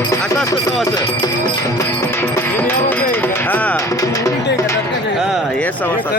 असं असतं सवाचं. हा हा. हे सवाचं.